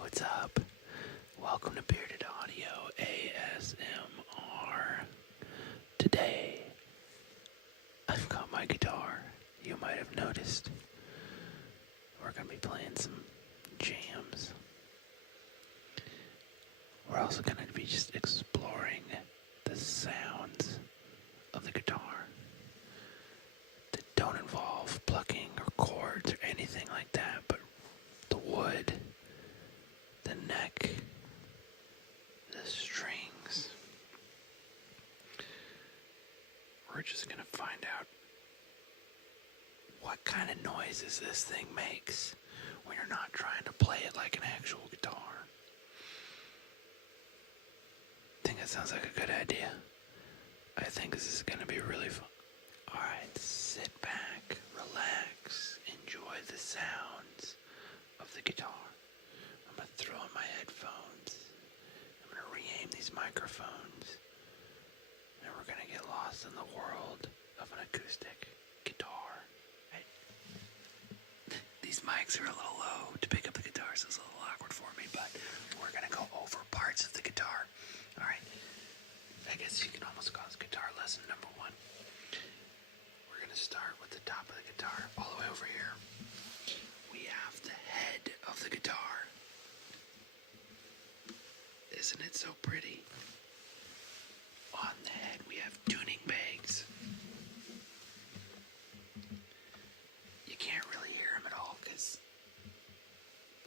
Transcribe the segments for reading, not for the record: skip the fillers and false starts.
What's up? Welcome to Bearded Audio ASMR. Today, I've got my guitar. You might have noticed. We're going to be playing some jams. We're also going to be just exploring the sounds of the guitar that don't involve plucking or chords or anything like that, but the wood, the neck, the strings. We're just gonna find out what kind of noises this thing makes when you're not trying to play it like an actual guitar. Think that sounds like a good idea. I think this is gonna be really fun. Alright, sit back, relax, enjoy the sounds of the guitar. I'm going to throw in my headphones. I'm going to re-aim these microphones. And we're going to get lost in the world of an acoustic guitar. Right? These mics are a little low to pick up the guitar, so it's a little awkward for me, but we're going to go over parts of the guitar. Alright, I guess you can almost call this guitar lesson number 1. We're going to start with the top of the guitar, all the way over here. We have the head of the guitar. Isn't it so pretty? On the head we have tuning pegs. You can't really hear them at all because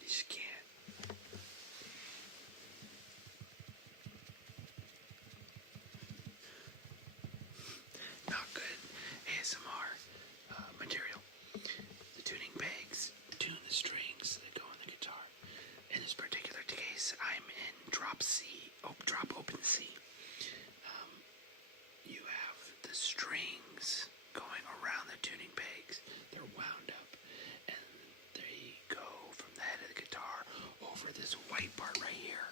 you just can't. Not good ASMR material. The tuning pegs tune the strings that go on the guitar. In this particular case, I'm in drop open C. You have the strings going around the tuning pegs. They're wound up, and they go from the head of the guitar over this white part right here.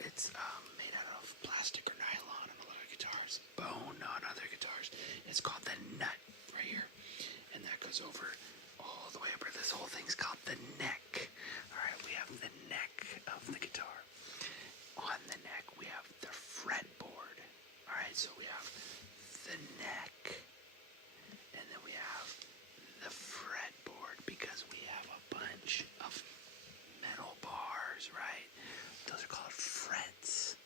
It's made out of plastic or nylon on a lot of guitars, bone on other guitars. It's called the nut right here, and that goes over all the way up. This whole thing's called the neck. Alright, we have the neck of the guitar. On the neck, we have the fretboard. Alright, so we have the neck, and then we have the fretboard because we have a bunch of metal bars, right? Those are called frets.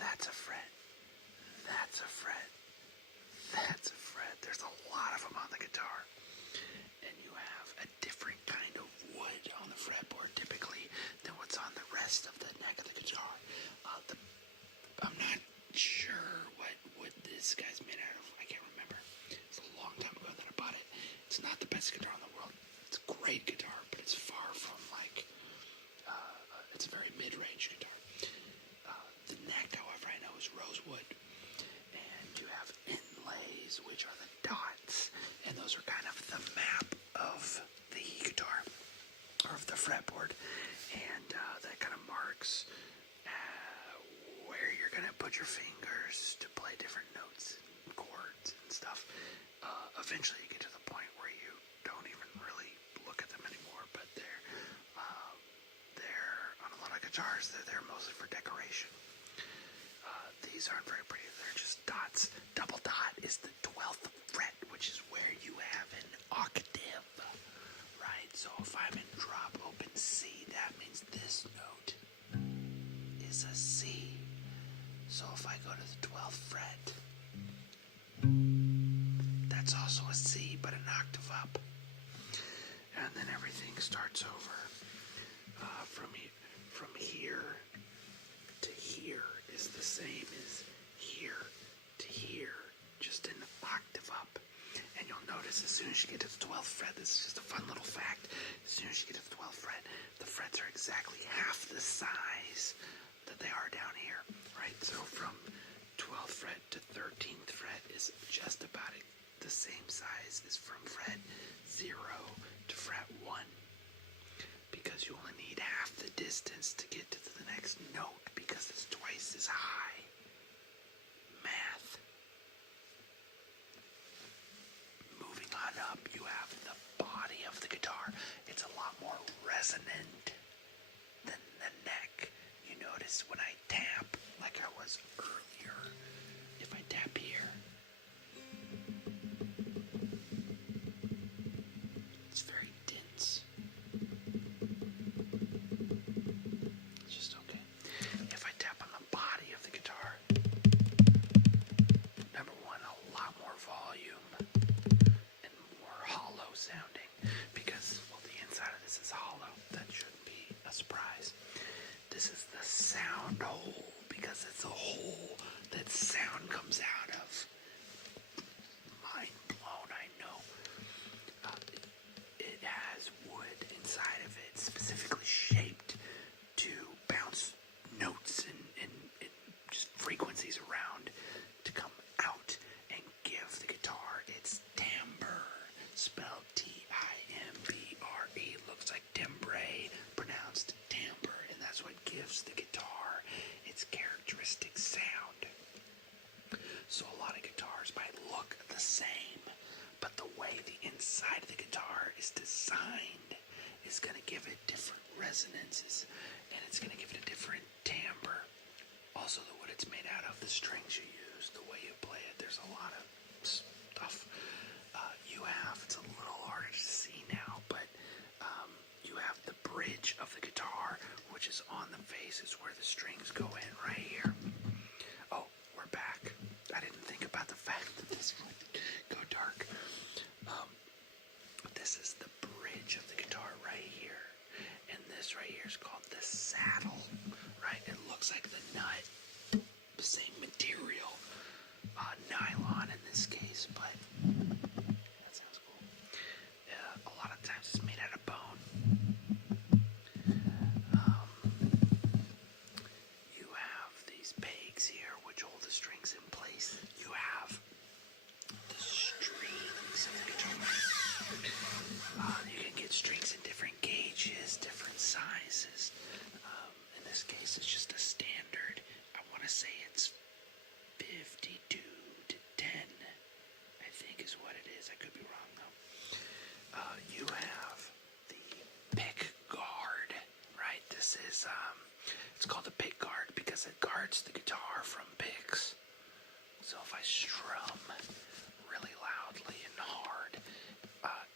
That's a fret. That's a fret. That's a fret. There's a lot of them on the guitar. And you have a different kind of wood on the fretboard typically than what's on the rest of the neck of the guitar. I'm not sure what wood this guy's made out of. I can't remember. It's a long time ago that I bought it. It's not the best guitar in the world. It's a great guitar, but it's far from it's a very mid-range guitar. The neck, however, I know is rosewood. And you have inlays, which are the dots. And those are kind of the map of the guitar, or of the fretboard. And that kind of marks where you're going to put your fingers to play different notes and chords and stuff. Eventually you get to the point where you don't even really look at them anymore, but they're on a lot of guitars, they're mostly for decoration. These aren't very pretty, they're just dots. Double dot is the 12th fret, which is where you have an octave, right? So if I'm in drop open C, that means this note is a C. So if I go to the 12th fret, that's also a C, but an octave up. And then everything starts over. From here to here is the same as here to here, just an octave up. And you'll notice as soon as you get to the 12th fret, this is just a fun little fact, as soon as you get to the 12th fret, the frets are exactly half the size that they are down here, right? So from 12th fret to 13th fret is just about the same size as from fret 0 to fret 1. Because you only need half the distance to get to the next note because it's twice as high. Math. Moving on up, you have the body of the guitar. It's a lot more resonant is when I tap, like I was earlier. If I tap here, it's very dense. It's just okay. If I tap on the body of the guitar, number one, a lot more volume and more hollow sounding because, well, the inside of this is hollow. That shouldn't be a surprise. This is the sound hole because it's a hole that sound comes out of. Mind blown, I know. It has wood inside of it, specifically shaped to bounce notes and just frequencies around to come out and give the guitar its timbre, spelled T-I-M-B-R-E. Looks like timbre, pronounced timbre, and that's what gives the guitar its characteristic sound. So a lot of guitars might look the same, but the way the inside of the guitar is designed is going to give it different resonances, and it's going to give it a different timbre. Also, the wood it's made out of, the strings you use, the way you play it, there's a lot of stuff. It's a little harder to see now, but you have the bridge of the guitar, which is on the face, is where the strings go in right here. Oh, we're back. I didn't think about the fact that this would go dark. This is the bridge of the guitar right here, and this right here is called the saddle, right? It looks like the nut, the same material, nylon in this case, but that sounds cool. A lot of times it's made out of bone. You have these pegs here which hold the strings in place. You have the strings of the guitar. You can get strings in different gauges, different sizes. In this case, it's just a standard. I want to say it's 52 to 10, I think is what it is. I could be wrong, though. You have the pick guard, right? This is, it's called a pick guard because it guards the guitar from picks. So if I strum really loudly and hard,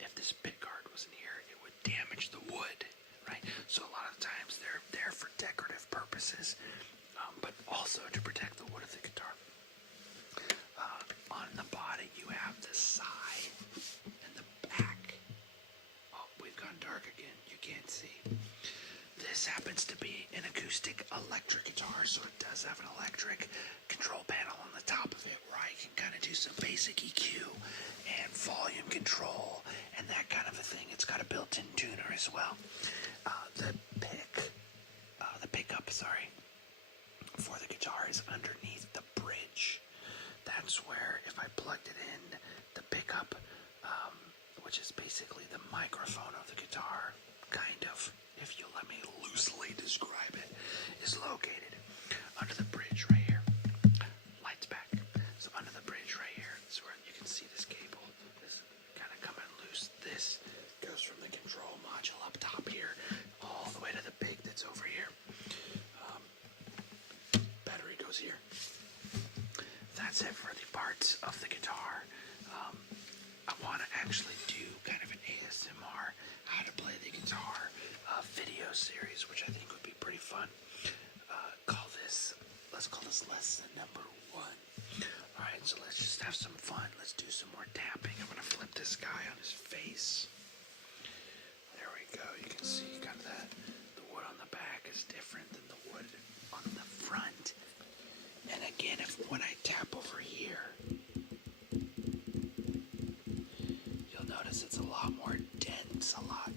if this pick guard wasn't here, it would damage the wood, right? So a lot of times they're there for decorative purposes, but also to protect the wood of the guitar. On the body, you have the side and the back. Oh, we've gone dark again. You can't see. This happens to be an acoustic electric guitar, so it does have an electric control panel on the top of it where I can kind of do some basic EQ and volume control and that kind of a thing. It's got a built-in tuner as well. The pickup, for the guitar is underneath the bridge. That's where, if I plugged it in, the pickup, which is basically the microphone of the guitar, kind of, if you'll let me loosely describe it, is located under the bridge right here. Lights back. So under the bridge right here, this is where you can see this cable is kind of coming loose. This goes from the control module up top here all the way to the pig that's over here. Battery goes here. That's it for the parts of the guitar. I want to actually do kind of an ASMR, how to play the guitar video series, which I think would be pretty fun. Let's call this lesson number 1. Alright, so let's just have some fun. Let's do some more tapping. I'm going to flip this guy on his face. There we go. You can see kind of that. The wood on the back is different than the wood on the front. And again, when I tap over here, you'll notice it's a lot more dense, a lot